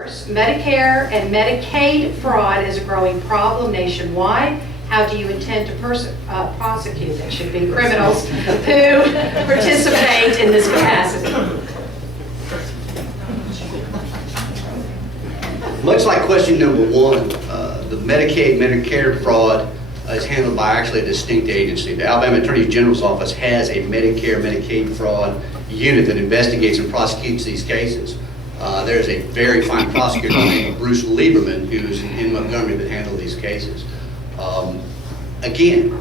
Medicare and Medicaid fraud is a growing problem nationwide. How do you intend to prosecute, that should be criminals, who participate in this capacity? Much like question number one, the Medicaid, Medicare fraud is handled by actually a distinct agency. The Alabama Attorney General's Office has a Medicare, Medicaid fraud unit that investigates and prosecutes these cases. There's a very fine prosecutor named Bruce Lieberman who's in Montgomery that handles these cases. Again,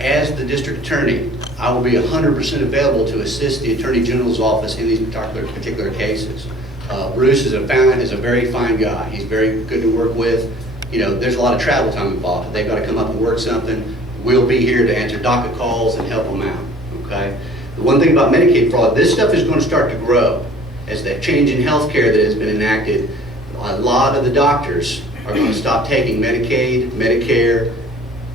as the district attorney, I will be 100% available to assist the Attorney General's office in these particular cases. Bruce is a very fine guy. He's very good to work with. You know, there's a lot of travel time involved. If they've got to come up and work something, we'll be here to answer docket calls and help them out, okay? The one thing about Medicaid fraud, this stuff is going to start to grow. As that change in health care that has been enacted, a lot of the doctors are going to stop taking Medicaid, Medicare,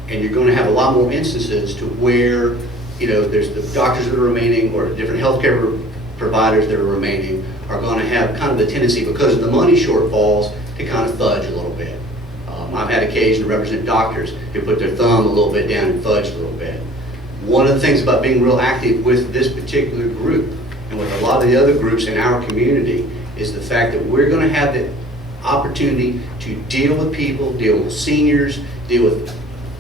and you're going to have a lot more instances to where, you know, there's the doctors that are remaining or different healthcare providers that are remaining are going to have kind of the tendency, because of the money shortfalls, to kind of fudge a little bit. I've had occasion to represent doctors who put their thumb a little bit down and fudge a little bit. One of the things about being real active with this particular group and with a lot of the other groups in our community is the fact that we're going to have the opportunity to deal with people, deal with seniors, deal with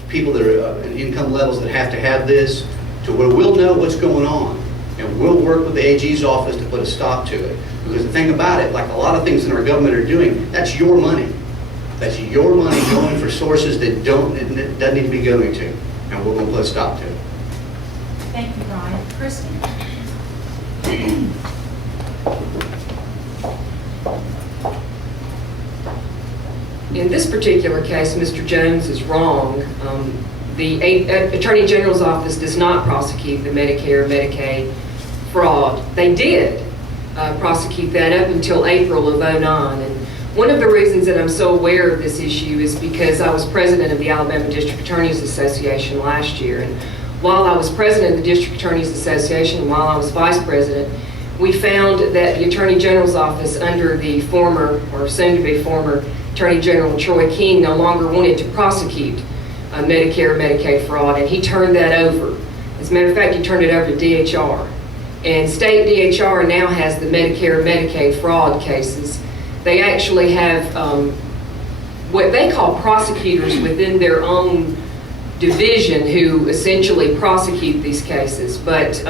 people that are in income levels that have to have this, to where we'll know what's going on. And we'll work with the AG's office to put a stop to it. Because the thing about it, like a lot of things in our government are doing, that's your money. That's your money going for sources that doesn't need to be going to. And we're going to put a stop to it. Thank you, Brian. Kristi? In this particular case, Mr. Jones is wrong. The Attorney General's Office does not prosecute the Medicare, Medicaid fraud. They did prosecute that up until April of '09. And one of the reasons that I'm so aware of this issue is because I was president of the Alabama District Attorneys Association last year. And while I was president of the District Attorneys Association, and while I was vice president, we found that the Attorney General's Office under the former, or soon-to-be former, Attorney General Troy King no longer wanted to prosecute Medicare, Medicaid fraud, and he turned that over. As a matter of fact, he turned it over to DHR. And state DHR now has the Medicare, Medicaid fraud cases. They actually have what they call prosecutors within their own division who essentially prosecute these cases. But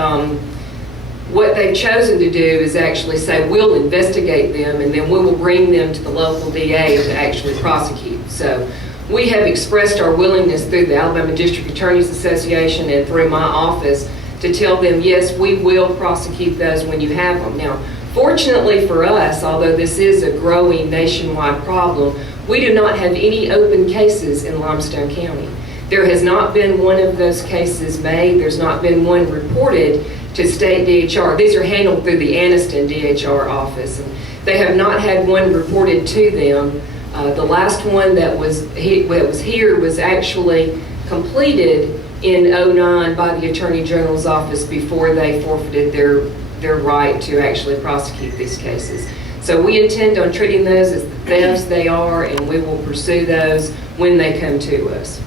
what they've chosen to do is actually say, we'll investigate them and then we will bring them to the local DA to actually prosecute. So we have expressed our willingness through the Alabama District Attorneys Association and through my office to tell them, yes, we will prosecute those when you have them. Now, fortunately for us, although this is a growing nationwide problem, we do not have any open cases in Limestone County. There has not been one of those cases made. There's not been one reported to state DHR. These are handled through the Anniston DHR office. And they have not had one reported to them. The last one that was here was actually completed in '09 by the Attorney General's office before they forfeited their right to actually prosecute these cases. So we intend on treating those as the thefts they are, and we will pursue those when they come to us.